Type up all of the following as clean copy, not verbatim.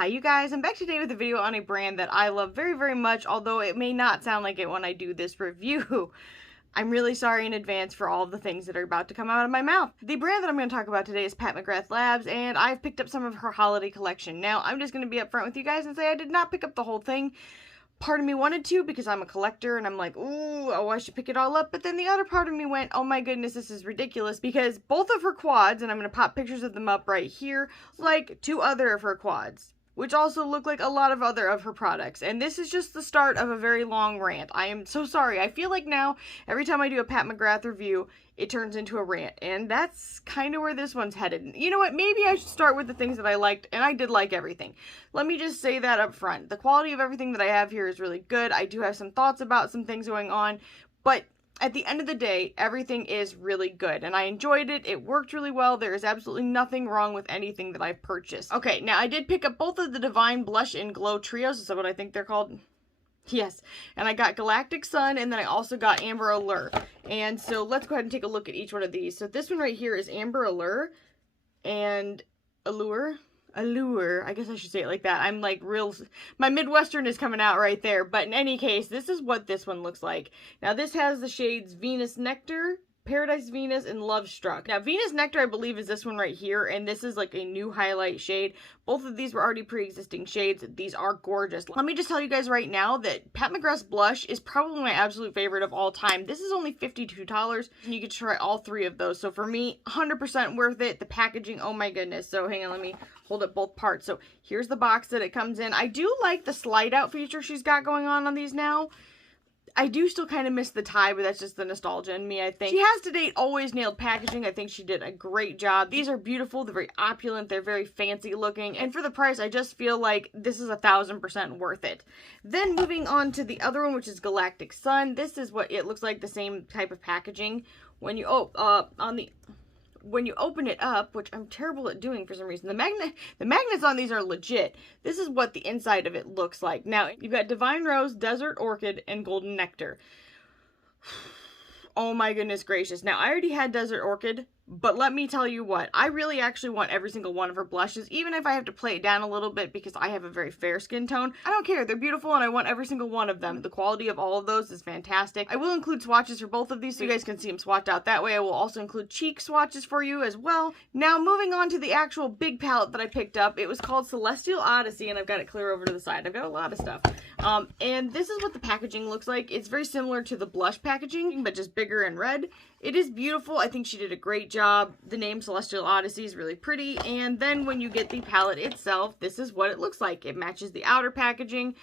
Hi you guys, I'm back today with a video on a brand that I love very, very much, although it may not sound like it when I do this review. I'm really sorry in advance for all the things that are about to come out of my mouth. The brand that I'm going to talk about today is Pat McGrath Labs, and I've picked up some of her holiday collection. Now, I'm just going to be upfront with you guys and say I did not pick up the whole thing. Part of me wanted to because I'm a collector and I'm like, ooh, oh, I should pick it all up. But then the other part of me went, oh my goodness, this is ridiculous, because both of her quads, and I'm going to pop pictures of them up right here, like two other of her quads, which also look like a lot of other of her products. And this is just the start of a very long rant. I am so sorry. I feel like now, every time I do a Pat McGrath review, it turns into a rant. And that's kind of where this one's headed. You know what? Maybe I should start with the things that I liked, and I did like everything. Let me just say that up front. The quality of everything that I have here is really good. I do have some thoughts about some things going on, but at the end of the day, everything is really good, and I enjoyed it. It worked really well. There is absolutely nothing wrong with anything that I purchased. Okay, now I did pick up both of the Divine Blush and Glow Trios. Is that what I think they're called? Yes, and I got Galactic Sun, and then I also got Amber Allure. And so let's go ahead and take a look at each one of these. So this one right here is Amber Allure and Allure. I guess I should say it like that. I'm like my Midwestern is coming out right there. But in any case, this is what this one looks like. Now this has the shades Venus Nectar, Paradise Venus, and Love Struck. Now Venus Nectar, I believe, is this one right here, and this is like a new highlight shade. Both of these were already pre-existing shades. These are gorgeous. Let me just tell you guys right now that Pat McGrath's blush is probably my absolute favorite of all time. This is only $52, and you get to try all three of those. So for me, 100% worth it. The packaging, oh my goodness. So hang on, let me hold up both parts. So here's the box that it comes in. I do like the slide out feature she's got going on these now. I do still kind of miss the tie, but that's just the nostalgia in me, I think. She has to date always nailed packaging. I think she did a great job. These are beautiful. They're very opulent. They're very fancy looking. And for the price, I just feel like this is 1000% worth it. Then moving on to the other one, which is Galactic Sun. This is what it looks like, the same type of packaging. When you, when you open it up, which I'm terrible at doing for some reason, the magnets on these are legit. This is what the inside of it looks like. Now, you've got Divine Rose, Desert Orchid, and Golden Nectar. Oh my goodness gracious. Now, I already had Desert Orchid, but let me tell you what, I really actually want every single one of her blushes, even if I have to play it down a little bit because I have a very fair skin tone. I don't care. They're beautiful, and I want every single one of them. The quality of all of those is fantastic. I will include swatches for both of these so you guys can see them swatched out that way. I will also include cheek swatches for you as well. Now, moving on to the actual big palette that I picked up. It was called Celestial Odyssey, and I've got it clear over to the side. I've got a lot of stuff. And this is what the packaging looks like. It's very similar to the blush packaging, but just bigger and red. It is beautiful. I think she did a great job. The name Celestial Odyssey is really pretty. And then when you get the palette itself, this is what it looks like. It matches the outer packaging.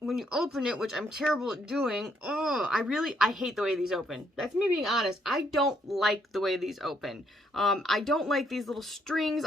When you open it, which I'm terrible at doing, I hate the way these open. That's me being honest. I don't like the way these open. I don't like these little strings.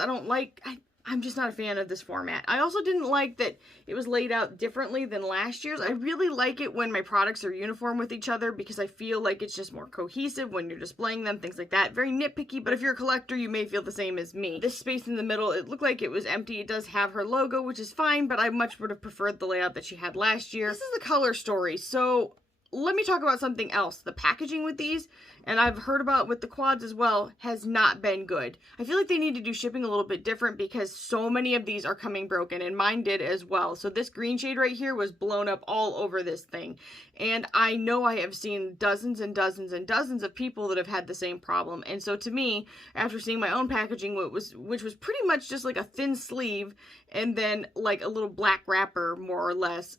I'm just not a fan of this format. I also didn't like that it was laid out differently than last year's. I really like it when my products are uniform with each other because I feel like it's just more cohesive when you're displaying them, things like that. Very nitpicky, but if you're a collector, you may feel the same as me. This space in the middle, it looked like it was empty. It does have her logo, which is fine, but I much would have preferred the layout that she had last year. This is the color story, so let me talk about something else. The packaging with these, and I've heard about with the quads as well, has not been good. I feel like they need to do shipping a little bit different because so many of these are coming broken, and mine did as well. So this green shade right here was blown up all over this thing. And I know I have seen dozens and dozens and dozens of people that have had the same problem. And so to me, after seeing my own packaging, which was pretty much just like a thin sleeve and then like a little black wrapper, more or less,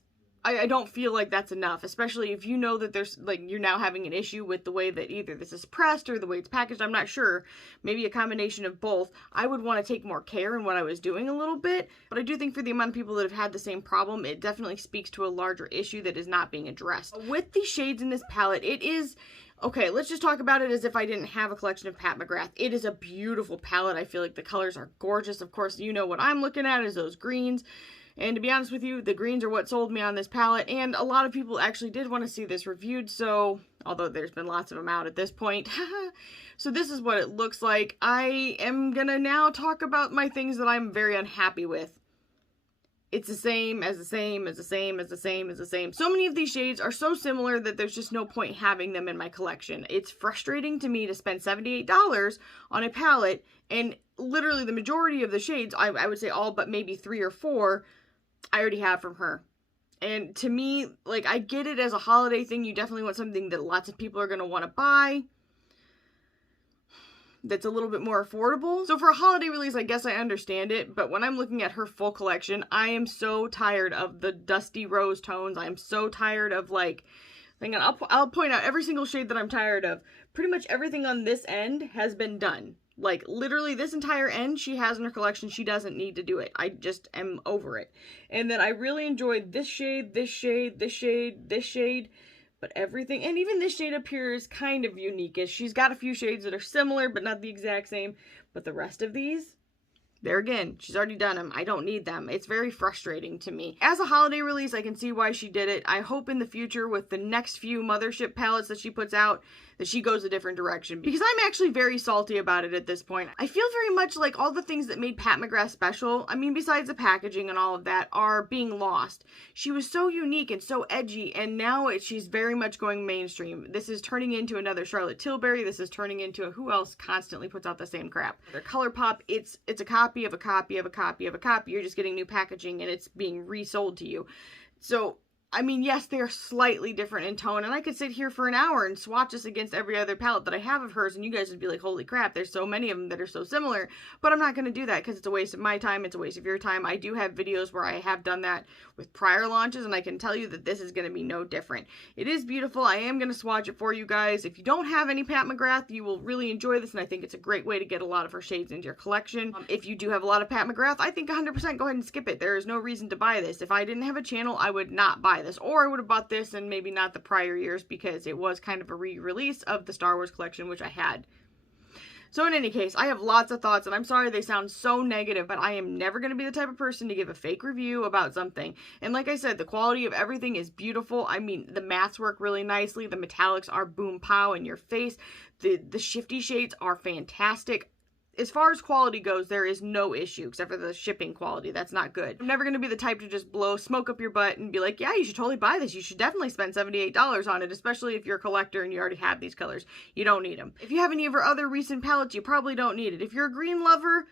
I don't feel like that's enough, especially if you know that there's, like, you're now having an issue with the way that either this is pressed or the way it's packaged. I'm not sure. Maybe a combination of both. I would want to take more care in what I was doing a little bit, but I do think for the amount of people that have had the same problem, it definitely speaks to a larger issue that is not being addressed. With the shades in this palette, it is... Okay, let's just talk about it as if I didn't have a collection of Pat McGrath. It is a beautiful palette. I feel like the colors are gorgeous. Of course, you know what I'm looking at is those greens. And to be honest with you, the greens are what sold me on this palette, and a lot of people actually did want to see this reviewed, so, although there's been lots of them out at this point. So this is what it looks like. I am gonna now talk about my things that I'm very unhappy with. It's the same as the same as the same as the same as the same. So many of these shades are so similar that there's just no point having them in my collection. It's frustrating to me to spend $78 on a palette and literally the majority of the shades, I would say all but maybe 3 or 4, I already have from her. And to me, like, I get it as a holiday thing. You definitely want something that lots of people are going to want to buy, that's a little bit more affordable. So for a holiday release, I guess I understand it, but when I'm looking at her full collection, I am so tired of the dusty rose tones. I am so tired of, like, hang on, I'll point out every single shade that I'm tired of. Pretty much everything on this end has been done. Like, literally this entire end she has in her collection. She doesn't need to do it. I just am over it. And then I really enjoyed this shade, this shade, this shade, this shade. But everything, and even this shade up here is kind of unique-ish. She's got a few shades that are similar, but not the exact same. But the rest of these, there again, she's already done them. I don't need them. It's very frustrating to me. As a holiday release, I can see why she did it. I hope in the future with the next few Mothership palettes that she puts out, that she goes a different direction, because I'm actually very salty about it at this point. I feel very much like all the things that made Pat McGrath special, I mean, besides the packaging and all of that, are being lost. She was so unique and so edgy, and now she's very much going mainstream. This is turning into another Charlotte Tilbury. This is turning into who else constantly puts out the same crap? Their ColourPop, it's a copy of a copy of a copy of a copy. You're just getting new packaging and it's being resold to you. So I mean, yes, they are slightly different in tone, and I could sit here for an hour and swatch this against every other palette that I have of hers, and you guys would be like, holy crap, there's so many of them that are so similar, but I'm not going to do that because it's a waste of my time, it's a waste of your time. I do have videos where I have done that with prior launches, and I can tell you that this is going to be no different. It is beautiful. I am going to swatch it for you guys. If you don't have any Pat McGrath, you will really enjoy this, and I think it's a great way to get a lot of her shades into your collection. If you do have a lot of Pat McGrath, I think 100% go ahead and skip it. There is no reason to buy this. If I didn't have a channel, I would not buy this, or I would have bought this and maybe not the prior years because it was kind of a re-release of the Star Wars collection, which I had. So in any case, I have lots of thoughts, and I'm sorry they sound so negative, but I am never going to be the type of person to give a fake review about something. And like I said, the quality of everything is beautiful. I mean, the mattes work really nicely. The metallics are boom pow in your face. The shifty shades are fantastic. As far as quality goes, there is no issue except for the shipping quality. That's not good. I'm never going to be the type to just blow smoke up your butt and be like, yeah, you should totally buy this. You should definitely spend $78 on it, especially if you're a collector and you already have these colors. You don't need them. If you have any of her other recent palettes, you probably don't need it. If you're a green lover,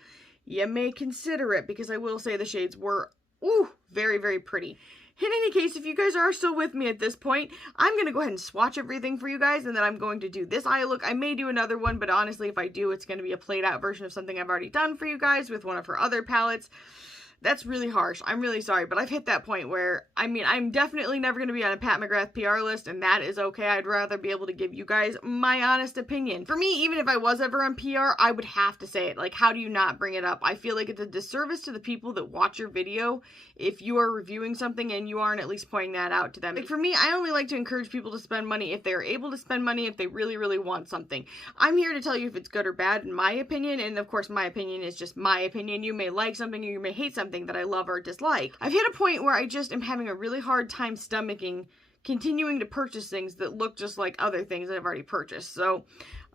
you may consider it, because I will say the shades were, ooh, very, very pretty. In any case, if you guys are still with me at this point, I'm going to go ahead and swatch everything for you guys, and then I'm going to do this eye look. I may do another one, but honestly, if I do, it's going to be a played out version of something I've already done for you guys with one of her other palettes. That's really harsh. I'm really sorry, but I've hit that point where, I mean, I'm definitely never going to be on a Pat McGrath PR list, and that is okay. I'd rather be able to give you guys my honest opinion. For me, even if I was ever on PR, I would have to say it. Like, how do you not bring it up? I feel like it's a disservice to the people that watch your video if you are reviewing something and you aren't at least pointing that out to them. Like, for me, I only like to encourage people to spend money if they are able to spend money, if they really, really want something. I'm here to tell you if it's good or bad, in my opinion, and of course, my opinion is just my opinion. You may like something or you may hate something that I love or dislike. I've hit a point where I just am having a really hard time stomaching continuing to purchase things that look just like other things that I've already purchased. So,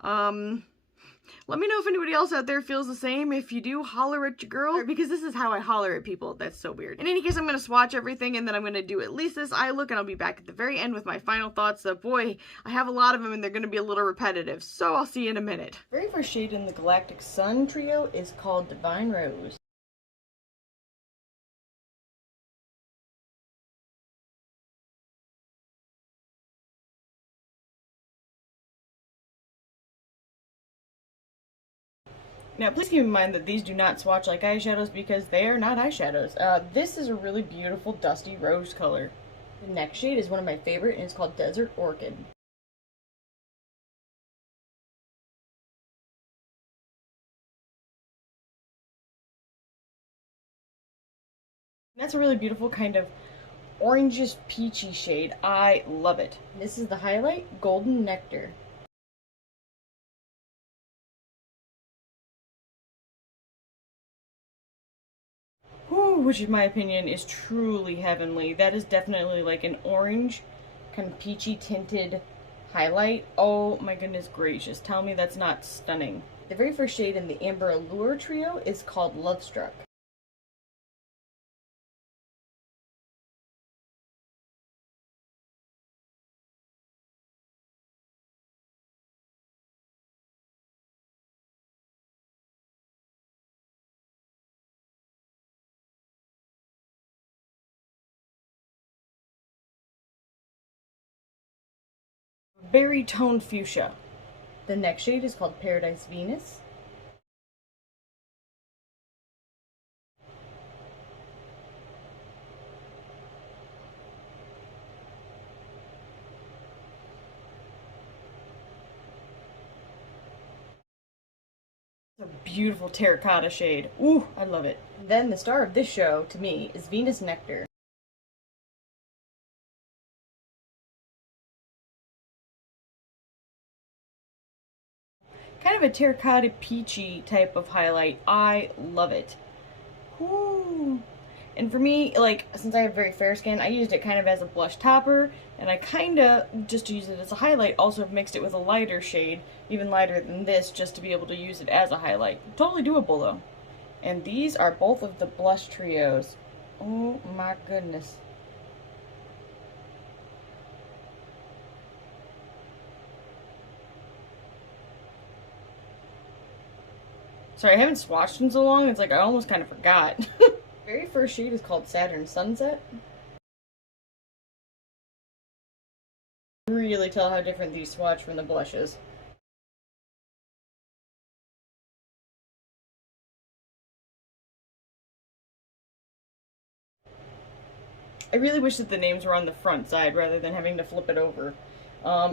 let me know if anybody else out there feels the same. If you do, holler at your girl, because this is how I holler at people. That's so weird. In any case, I'm going to swatch everything, and then I'm going to do at least this eye look, and I'll be back at the very end with my final thoughts. So boy, I have a lot of them, and they're going to be a little repetitive. So I'll see you in a minute. The very first shade in the Galactic Sun trio is called Divine Rose. Now, please keep in mind that these do not swatch like eyeshadows because they are not eyeshadows. This is a really beautiful dusty rose color. The next shade is one of my favorite, and it's called Desert Orchid. That's a really beautiful kind of orangish peachy shade. I love it. This is the highlight, Golden Nectar. Whew, which in my opinion is truly heavenly. That is definitely like an orange, kind of peachy tinted highlight. Oh my goodness gracious, tell me that's not stunning. The very first shade in the Amber Allure trio is called Love Struck. berry toned fuchsia. The next shade is called Paradise Venus. A beautiful terracotta shade. Ooh, I love it. Then the star of this show, to me, is Venus Nectar. Kind of a terracotta peachy type of highlight. I love it. Ooh. And for me, like, since I have very fair skin, I used it kind of as a blush topper, and I kind of, just to use it as a highlight, also have mixed it with a lighter shade, even lighter than this, just to be able to use it as a highlight. Totally doable, though. And these are both of the blush trios. Oh my goodness. Sorry, I haven't swatched in so long, it's like I almost kind of forgot. Very first shade is called Saturn Sunset. You can really tell how different these swatch from the blushes. I really wish that the names were on the front side rather than having to flip it over.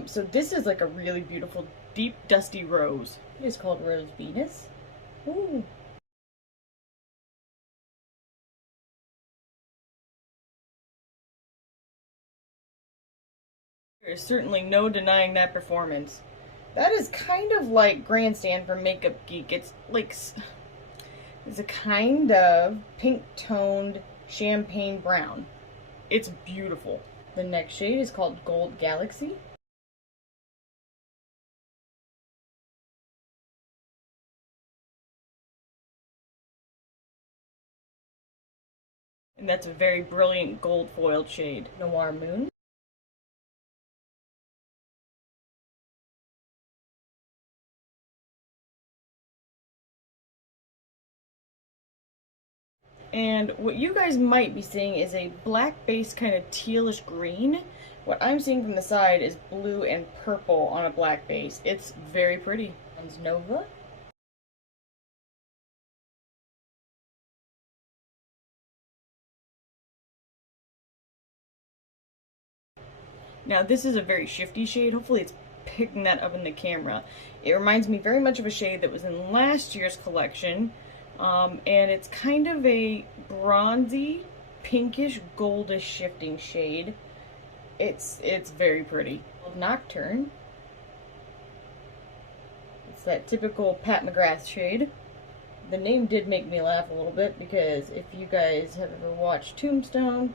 So this is like a really beautiful, deep, dusty rose. It is called Rose Venus. Ooh. There is certainly no denying that performance. That is kind of like Grandstand for Makeup Geek. It's like, it's a kind of pink-toned champagne brown. It's beautiful. The next shade is called Gold Galaxy. And that's a very brilliant gold foiled shade. Noir Moon. And what you guys might be seeing is a black base kind of tealish green. What I'm seeing from the side is blue and purple on a black base. It's very pretty. One's Nova. Now this is a very shifty shade. Hopefully it's picking that up in the camera. It reminds me very much of a shade that was in last year's collection. And it's kind of a bronzy, pinkish, goldish shifting shade. It's very pretty. Nocturne. It's that typical Pat McGrath shade. The name did make me laugh a little bit because if you guys have ever watched Tombstone,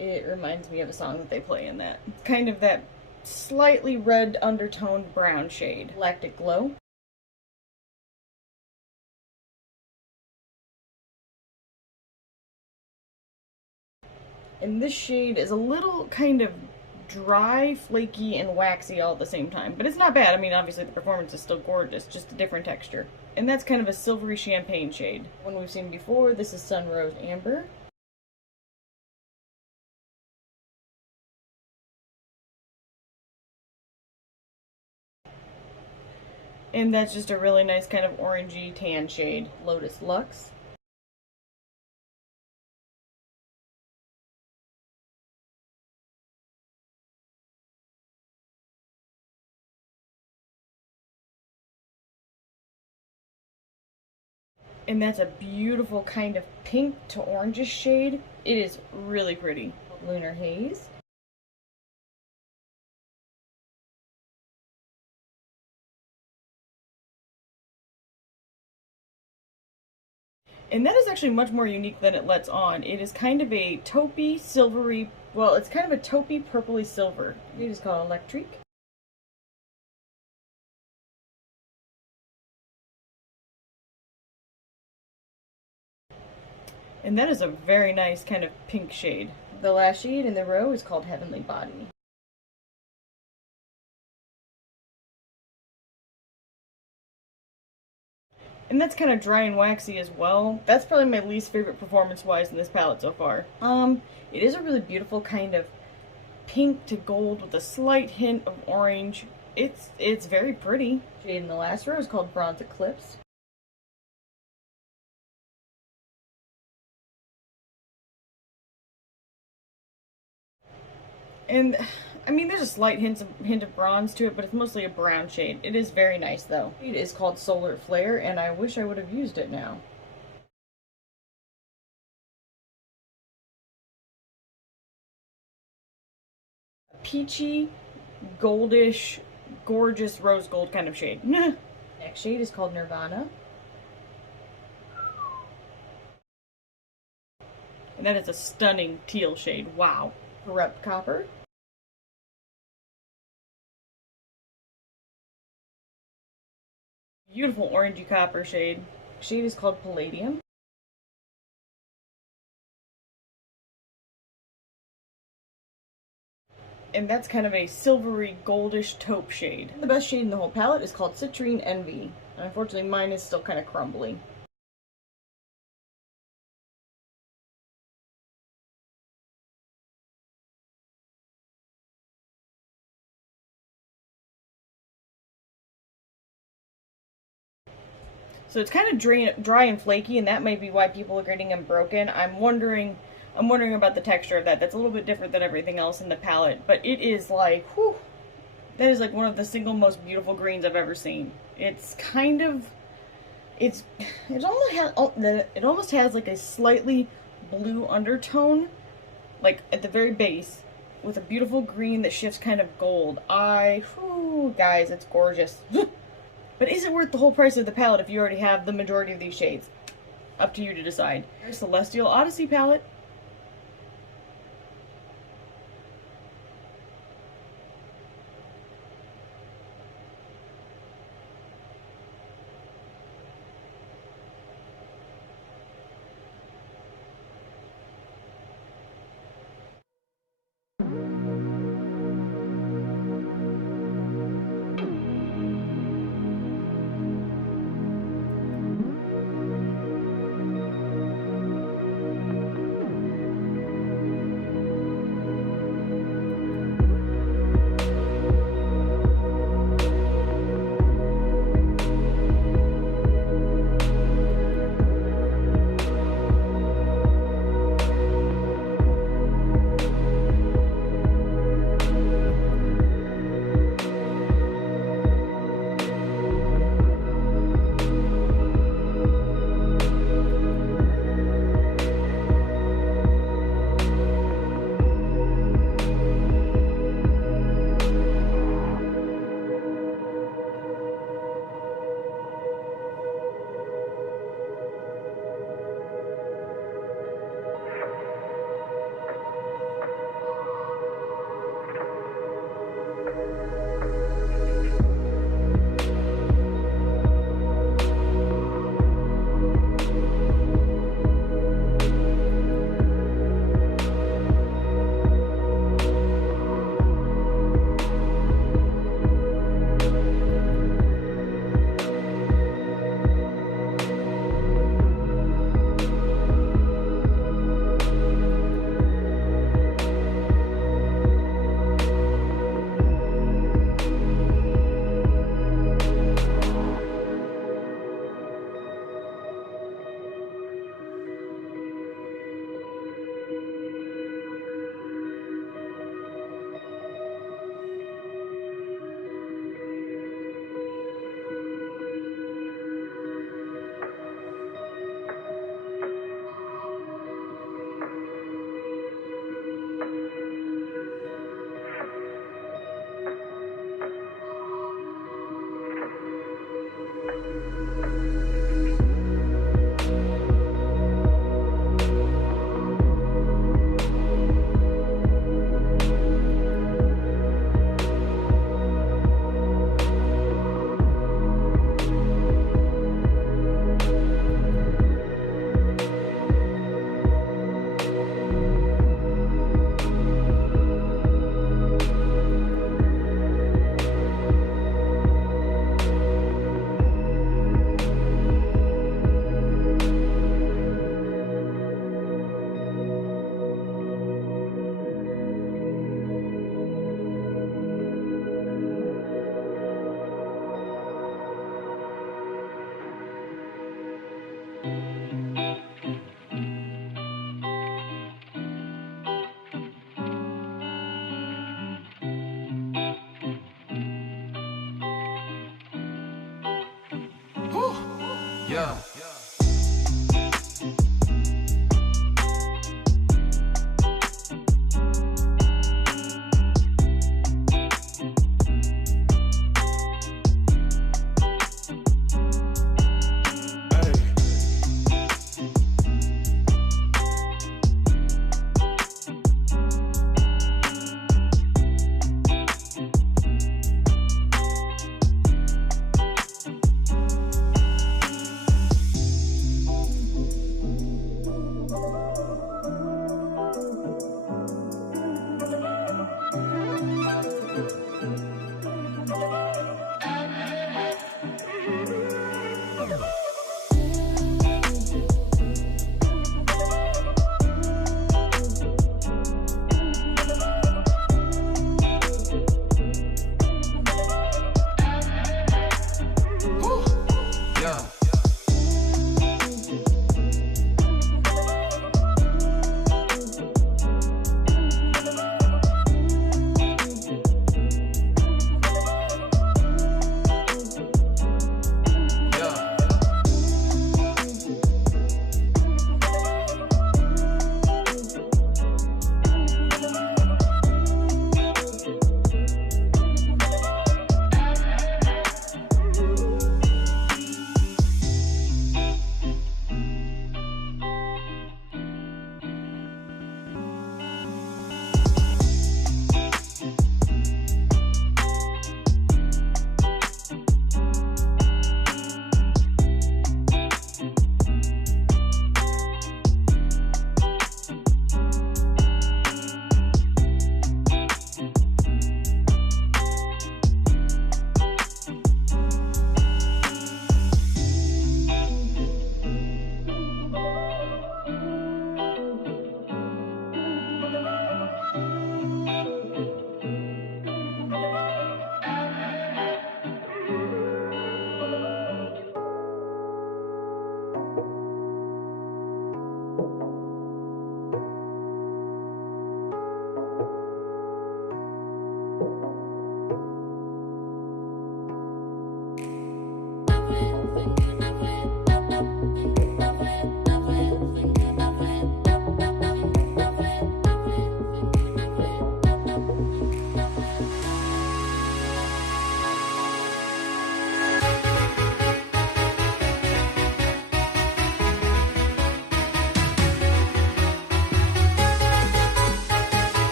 it reminds me of a song that they play in that. It's kind of that slightly red undertoned brown shade. Lactic Glow. And this shade is a little kind of dry, flaky, and waxy all at the same time. But it's not bad. I mean, obviously the performance is still gorgeous, just a different texture. And that's kind of a silvery champagne shade. One we've seen before, this is Sun Rose Amber. And that's just a really nice kind of orangey tan shade. Lotus Luxe. And that's a beautiful kind of pink to orangish shade. It is really pretty. Lunar Haze. And that is actually much more unique than it lets on. It is kind of a taupey, silvery, well, it's kind of a taupey, purpley silver. It is called Electrique. And that is a very nice kind of pink shade. The last shade in the row is called Heavenly Body. And that's kind of dry and waxy as well. That's probably my least favorite performance-wise in this palette so far. It is a really beautiful kind of pink to gold with a slight hint of orange. It's very pretty. Shade in the last row is called Bronze Eclipse. And I mean, there's a slight hint of bronze to it, but it's mostly a brown shade. It is very nice though. It is called Solar Flare, and I wish I would have used it now. Peachy, goldish, gorgeous rose gold kind of shade. Next shade is called Nirvana. And that is a stunning teal shade. Wow. Corrupt Copper. Beautiful orangey copper shade. Shade is called Palladium. And that's kind of a silvery goldish taupe shade. The best shade in the whole palette is called Citrine Envy. Unfortunately, mine is still kind of crumbly. So it's kind of dry and flaky, and that might be why people are getting them broken. I'm wondering about the texture of that. That's a little bit different than everything else in the palette, but it is like, whew, that is like one of the single most beautiful greens I've ever seen. It's kind of, it almost has like a slightly blue undertone, like at the very base, with a beautiful green that shifts kind of gold. Whew, guys, it's gorgeous. But is it worth the whole price of the palette if you already have the majority of these shades? Up to you to decide. Here's Celestial Odyssey palette. Yeah.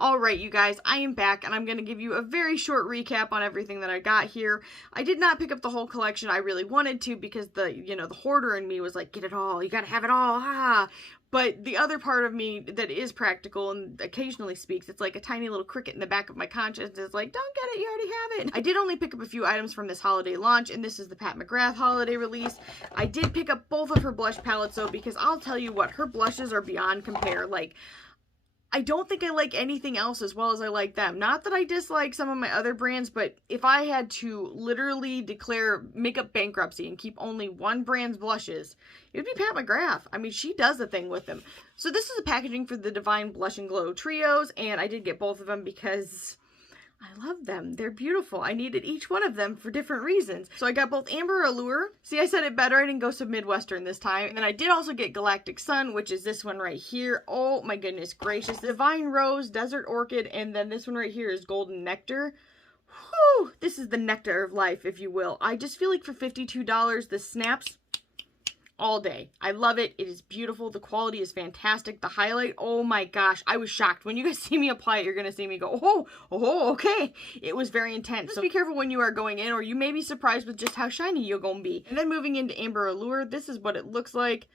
Alright, you guys, I am back, and I'm going to give you a very short recap on everything that I got here. I did not pick up the whole collection. I really wanted to because the hoarder in me was like, get it all, you gotta have it all, ah. But the other part of me that is practical and occasionally speaks, it's like a tiny little cricket in the back of my conscience is like, don't get it, you already have it. I did only pick up a few items from this holiday launch, and this is the Pat McGrath holiday release. I did pick up both of her blush palettes, though, because I'll tell you what, her blushes are beyond compare. Like, I don't think I like anything else as well as I like them. Not that I dislike some of my other brands, but if I had to literally declare makeup bankruptcy and keep only one brand's blushes, it would be Pat McGrath. I mean, she does the thing with them. So this is the packaging for the Divine Blush and Glow Trios, and I did get both of them because I love them. They're beautiful. I needed each one of them for different reasons. So I got both Amber Allure. See, I said it better. I didn't go so Midwestern this time. And then I did also get Galactic Sun, which is this one right here. Oh my goodness gracious. Divine Rose, Desert Orchid, and then this one right here is Golden Nectar. Whew! This is the nectar of life, if you will. I just feel like for $52, this snaps all day. I love it. It is beautiful. The quality is fantastic. The highlight, oh my gosh, I was shocked. When you guys see me apply it, you're going to see me go, oh, okay. It was very intense. So be careful when you are going in, or you may be surprised with just how shiny you're going to be. And then moving into Amber Allure, this is what it looks like.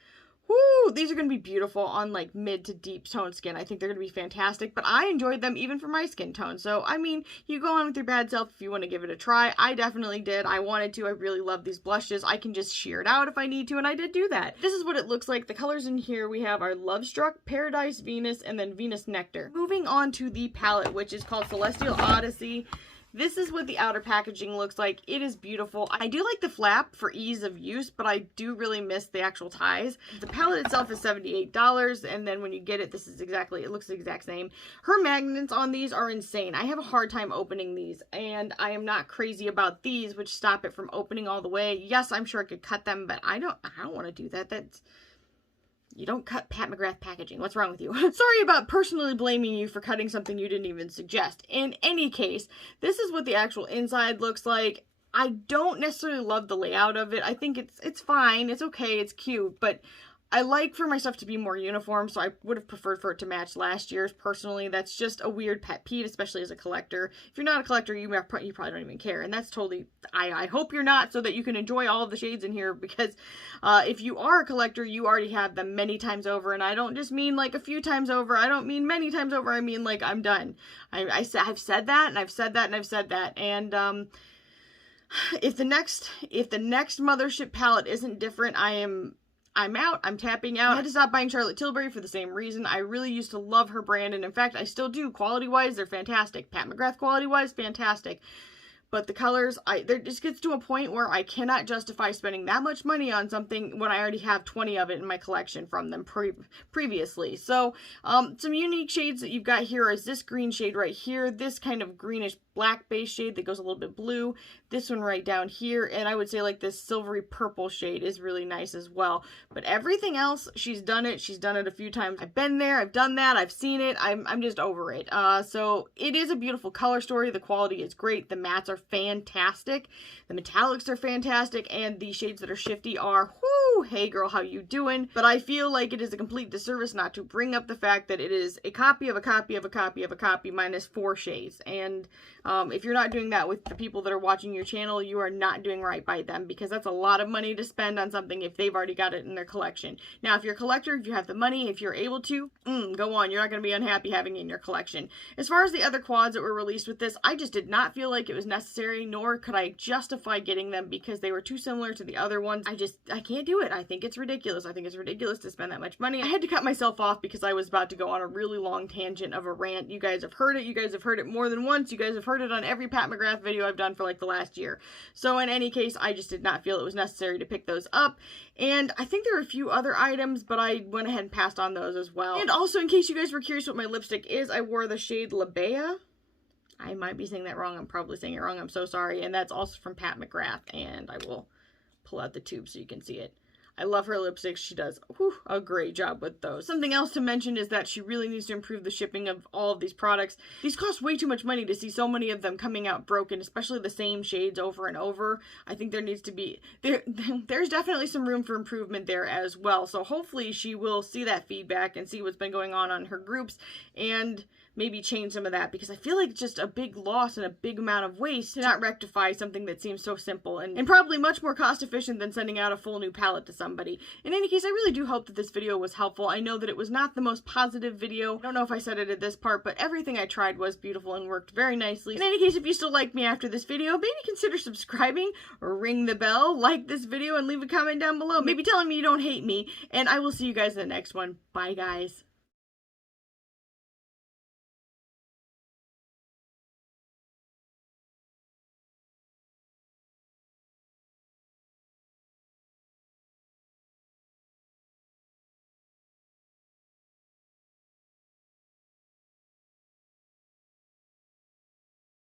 Woo! These are going to be beautiful on like mid to deep tone skin. I think they're going to be fantastic, but I enjoyed them even for my skin tone. So, I mean, you go on with your bad self if you want to give it a try. I definitely did. I wanted to. I really love these blushes. I can just sheer it out if I need to, and I did do that. This is what it looks like. The colors in here, we have our Love Struck, Paradise Venus, and then Venus Nectar. Moving on to the palette, which is called Celestial Odyssey. This is what the outer packaging looks like. It is beautiful. I do like the flap for ease of use, but I do really miss the actual ties. The palette itself is $78, and then when you get it, this is exactly, it looks the exact same. Her magnets on these are insane. I have a hard time opening these, and I am not crazy about these, which stop it from opening all the way. Yes, I'm sure I could cut them, but I don't want to do that. You don't cut Pat McGrath packaging. What's wrong with you? Sorry about personally blaming you for cutting something you didn't even suggest. In any case, this is what the actual inside looks like. I don't necessarily love the layout of it. I think it's fine. It's okay. It's cute. But I like for my stuff to be more uniform, so I would have preferred for it to match last year's. Personally, that's just a weird pet peeve, especially as a collector. If you're not a collector, you probably don't even care, and that's totally, I hope you're not, so that you can enjoy all of the shades in here, because if you are a collector, you already have them many times over, and I don't just mean like a few times over. I don't mean many times over. I mean like I'm done. I've said that, and I've said that, and I've said that, and if the next Mothership palette isn't different, I'm out. I'm tapping out. I had to stop buying Charlotte Tilbury for the same reason. I really used to love her brand, and in fact, I still do. Quality-wise, they're fantastic. Pat McGrath quality-wise, fantastic. But the colors, there just gets to a point where I cannot justify spending that much money on something when I already have 20 of it in my collection from them previously. So, some unique shades that you've got here is this green shade right here, this kind of greenish black base shade that goes a little bit blue, this one right down here, and I would say like this silvery purple shade is really nice as well. But everything else, she's done it a few times. I've been there, I've done that, I've seen it, I'm just over it. So it is a beautiful color story. The quality is great. The mattes are fantastic. The metallics are fantastic, and the shades that are shifty are, whoo, hey girl, how you doing? But I feel like it is a complete disservice not to bring up the fact that it is a copy of a copy of a copy of a copy minus 4 shades. And if you're not doing that with the people that are watching your channel, you are not doing right by them, because that's a lot of money to spend on something if they've already got it in their collection. Now, if you're a collector, if you have the money, if you're able to, go on. You're not going to be unhappy having it in your collection. As far as the other quads that were released with this, I just did not feel like it was necessary, nor could I justify getting them because they were too similar to the other ones. I can't do it. I think it's ridiculous. I think it's ridiculous to spend that much money. I had to cut myself off because I was about to go on a really long tangent of a rant. You guys have heard it. You guys have heard it more than once. You guys have heard it on every Pat McGrath video I've done for like the last year. So in any case, I just did not feel it was necessary to pick those up. And I think there were a few other items, but I went ahead and passed on those as well. And also, in case you guys were curious what my lipstick is, I wore the shade La Bea. I might be saying that wrong. I'm probably saying it wrong. I'm so sorry. And that's also from Pat McGrath. And I will pull out the tube so you can see it. I love her lipsticks. She does a great job with those. Something else to mention is that she really needs to improve the shipping of all of these products. These cost way too much money to see so many of them coming out broken, especially the same shades over and over. I think there needs to be, there's definitely some room for improvement there as well. So hopefully she will see that feedback and see what's been going on her groups and maybe change some of that, because I feel like it's just a big loss and a big amount of waste to not rectify something that seems so simple and probably much more cost efficient than sending out a full new palette to somebody. In any case, I really do hope that this video was helpful. I know that it was not the most positive video. I don't know if I said it at this part, but everything I tried was beautiful and worked very nicely. In any case, if you still like me after this video, maybe consider subscribing or ring the bell, like this video, and leave a comment down below, maybe telling me you don't hate me, and I will see you guys in the next one. Bye, guys.